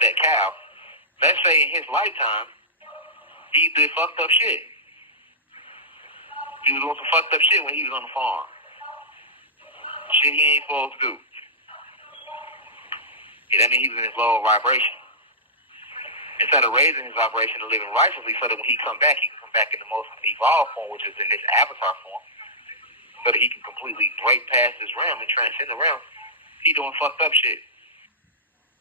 that cow, let's say in his lifetime, he did fucked up shit. He was doing some fucked up shit when he was on the farm. Shit he ain't supposed to do. That means he was in his lower vibration. Instead of raising his vibration and living righteously, so that when he come back, he can come back in the most evolved form, which is in this avatar form, so that he can completely break past this realm and transcend the realm. He doing fucked up shit.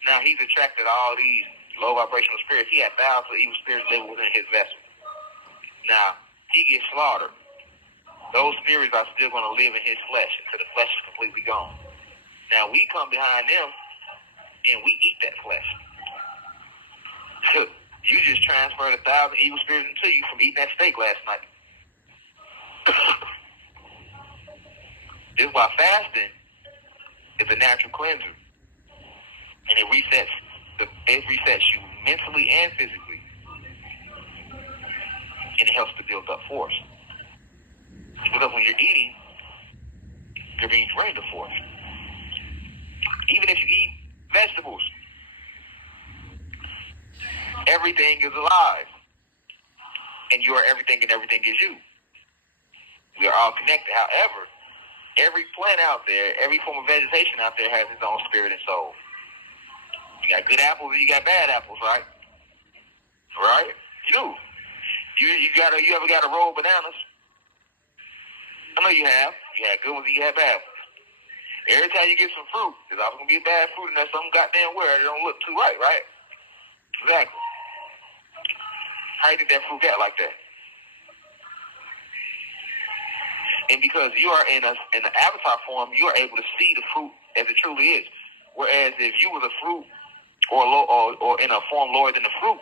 Now he's attracted all these low vibrational spirits. He had thousands of evil spirits living within his vessel. Now he gets slaughtered. Those spirits are still going to live in his flesh until the flesh is completely gone. Now we come behind them and we eat that flesh. You just transferred 1,000 evil spirits into you from eating that steak last night. This is why fasting is a natural cleanser. And it resets you mentally and physically. And it helps to build up force. Because when you're eating, you're being drained of force. Even if you eat vegetables, everything is alive. And you are everything and everything is you. We are all connected. However, every plant out there, every form of vegetation out there has its own spirit and soul. You got good apples and you got bad apples, right? Right? You do. You ever got a roll of bananas? I know you have. You had good ones and you had bad ones. Every time you get some fruit, there's always going to be a bad fruit in there some goddamn where it don't look too right, right? Exactly. How you think that fruit got like that? And because you are in the avatar form, you are able to see the fruit as it truly is. Whereas if you was a fruit or in a form lower than the fruit,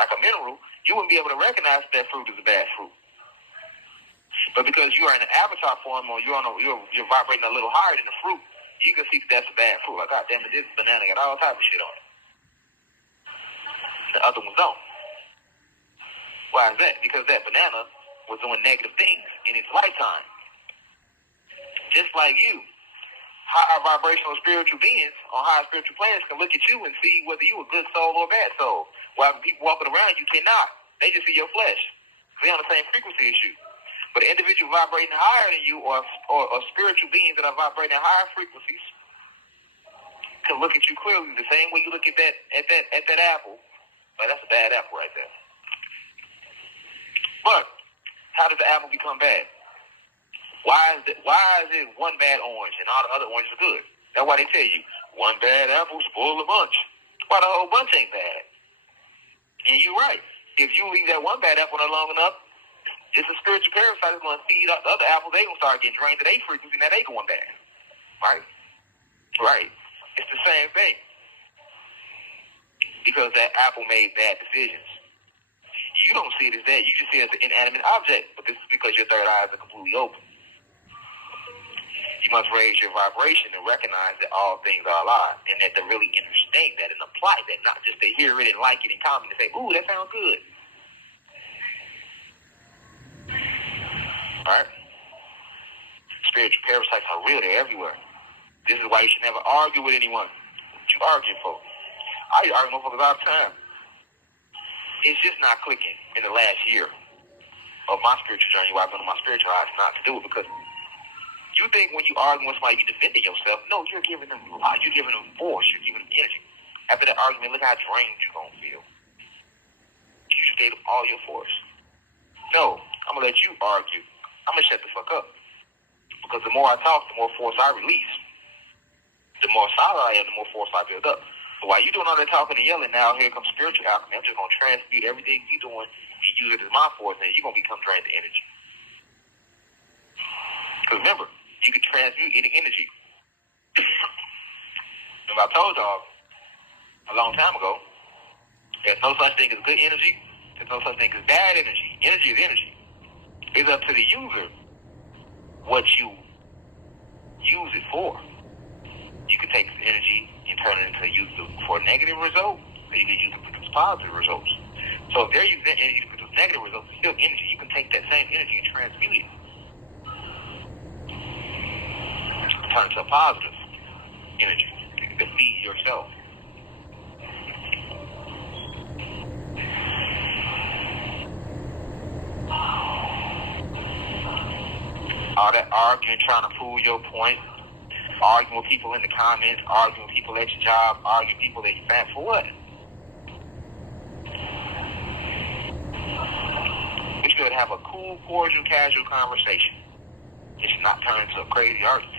like a mineral, you wouldn't be able to recognize that fruit is a bad fruit. But because you are in an avatar form, or you're vibrating a little higher than the fruit, you can see that's a bad fruit. Like, God damn it, this banana got all type of shit on it. The other ones don't. Why is that? Because that banana was doing negative things in its lifetime. Just like you, higher vibrational spiritual beings on higher spiritual planets can look at you and see whether you a good soul or a bad soul. While people walking around you cannot. They just see your flesh. They're on the same frequency as you. But an individual vibrating higher than you or spiritual beings that are vibrating at higher frequencies can look at you clearly the same way you look at that apple. Like, that's a bad apple right there. But how does the apple become bad? Why is it one bad orange and all the other oranges are good? That's why they tell you one bad apple spoil a bunch. Why the whole bunch ain't bad? And you're right. If you leave that one bad apple there long enough, it's a spiritual parasite that's going to feed up the other apples. They going to start getting drained to their frequency. Now they going bad. Right? Right. It's the same thing. Because that apple made bad decisions. You don't see it as that. You just see it as an inanimate object. But this is because your third eyes are completely open. You must raise your vibration and recognize that all things are alive. And that to really understand that and apply that. Not just to hear it and like it and comment and say, ooh, that sounds good. Alright? Spiritual parasites are real. They're everywhere. This is why you should never argue with anyone. What you arguing for? I argue with motherfuckers all the time. It's just not clicking in the last year of my spiritual journey where I've been on my spiritual eyes not to do it, because you think when you argue with somebody, you defending yourself. No, you're giving them force. You're giving them energy. After that argument, look how drained you're going to feel. You just gave them all your force. No, I'm going to let you argue. I'm going to shut the fuck up. Because the more I talk, the more force I release. The more solid I am, the more force I build up. So while you're doing all that talking and yelling, now here comes spiritual alchemy. I'm just going to transmute everything you're doing and use it as my force, and you're going to become drained to energy. Because remember, you can transmute any energy. Remember, I told y'all a long time ago, there's no such thing as good energy. There's no such thing as bad energy. Energy is energy. It's up to the user what you use it for. You can take this energy and turn it into use it for a negative result, or you can use it to produce positive results. So if they're using that energy to produce negative results, it's still energy. You can take that same energy and transmute it. Turn it to a positive energy to feed yourself. All that arguing, trying to prove your point, arguing with people in the comments, arguing with people at your job, arguing with people at your family, for what? We should have a cool, cordial, casual conversation. It's not turn into a crazy argument.